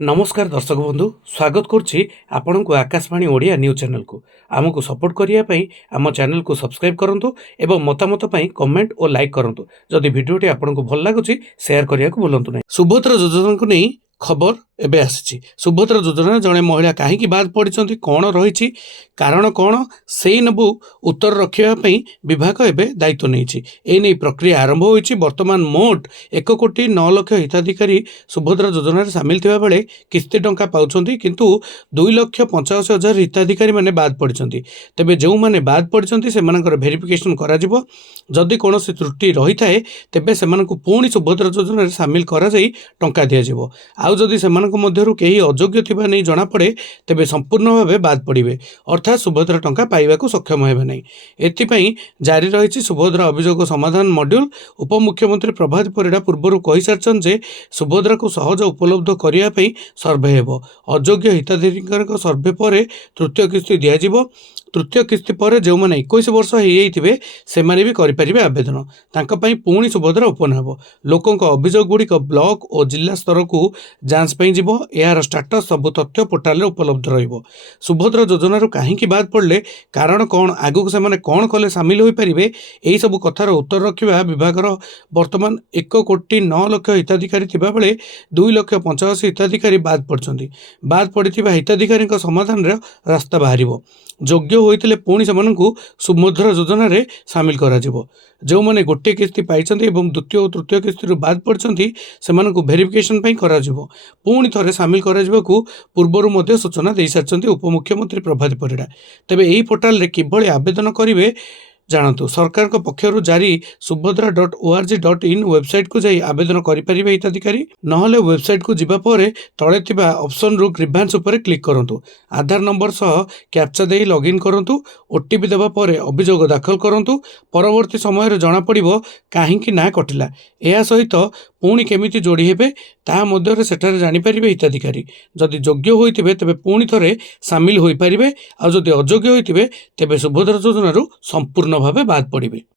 नमस्कार दर्शक बंधु स्वागत करुच्ची आपण को आकाशवाणी ओडिया न्यूज चैनल को आमको सपोर्ट करने आम चैनल को सब्सक्राइब करूँ और मतामत कमेंट और लाइक करूँ जदि भिडियोटी आपको भल लगुच शेयर करने को भूलु ना। सुभद्रा योजना को नहीं खबर एबे आसी सुभद्रा योजना जड़े महिला कहीं बाद पड़ी कौन रही कारण कौन से नबू उत्तर रखापी विभाग एवं दायित्व नहीं प्रक्रिया आरंभ होती। बर्तमान मोट 1,09,00,000 हिताधिकारी सुभद्रा योजना सामिल थिबा बेले किस्ती टंका पाउछंती किंतु 2,85,000 हिताधिकारी माने बाद पड़ी। तेबे जो माने बाद पड़ी से भेरिफिकेशन करा जिवो जदि कौन त्रुटि रही थाए तेबे सेमानकु पुणी सुभद्रा योजना सामिल करा जाई टंका दिया जिवो। आउ जदि सेमानक मध्यरु केही अयोग्य थिबा नै जणा पड़े तेबे संपूर्ण भावे बाद पड़िबे अर्थात सुभद्रा टंका पाइबाकू सक्षम हेबे नै। एथिपई जारी रहिछि सुभद्रा अभियोग समाधान मॉड्यूल। उपमुख्यमंत्री प्रभात परिड़ा पूर्व कहि सारछन जे सुभद्रा को सहज उपलब्ध करिया पई सर्वे हेबो। अयोग्य हिताधिकारी सर्वे पर तृतीय किस्ती दिया जिवो। तृतीय किस्ती पर जो मैंने 21 वर्ष हो जाइए से भी करें आवेदन तांका पई पुणी सुभद्रा ओपन हेबो। लोकों अभियोग गुड़िक ब्लॉक और जिला स्तर को जांच पे जीवो। यार स्टाटस सबु तथ्य पोर्टाल उपलब्ध रहिबो। सुभद्रा योजना कहीं बाद पड़े कारण कौन आगक से कौन कले सामिल हो पारे यही सब कथार उत्तर रखा विभाग बर्तमान 1,09,00,000 हिताधिकारी थिबा बेले 2,85,000 हिताधिकारी बाद पड़छंती। बाद पड़िथिबा हिताधिकारी समाधान रास्ता बाहर योग्य होइतिले पुणी सेमानंकु सुभद्रा योजना रे सामिल करा जिवो। जो माने गोटे किस्ती पाइछंती एवं द्वितीय और तृतीय किस्ती बाद पड़छंती सेमानंकु वेरिफिकेशन पई करा जिवो। पुणी थरे सामिल करा जिवोकु पूर्वरु मध्ये सूचना देई सारछंती उपमुख्यमंत्री प्रभात परिड़ा। तेबे एही पोर्टाल रे किभଳି आवेदन करिवे जानतु सरकार को पक्षरु जारी subhadra.org.in वेबसाइट को जाई आवेदन करिपारिबे हिताधिकारी नहले वेबसाइट को जिबा परे तळे थिबा ऑप्शन रु ग्रीवांस ऊपर क्लिक करंतु। आधार नंबर सह कैप्चा देई लॉगिन करंतु। ओटीपी देबा परे अभियोग दाखल करंतु। परवर्ती समय रे जणा पड़िबो काहेकि ना कटिला। एहा सहित पुणी केमिति जोड़ी हेबे ता मध्य रे सेठारे जानि परिबे हिताधिकारी जदि योग्य होइतिबे तबे पुणी थरे सामिल होई परिबे आ जदि अयोग्य होइतिबे तबे सुभद्रा योजना रु संपूर्ण भावे बाद पड़िबे।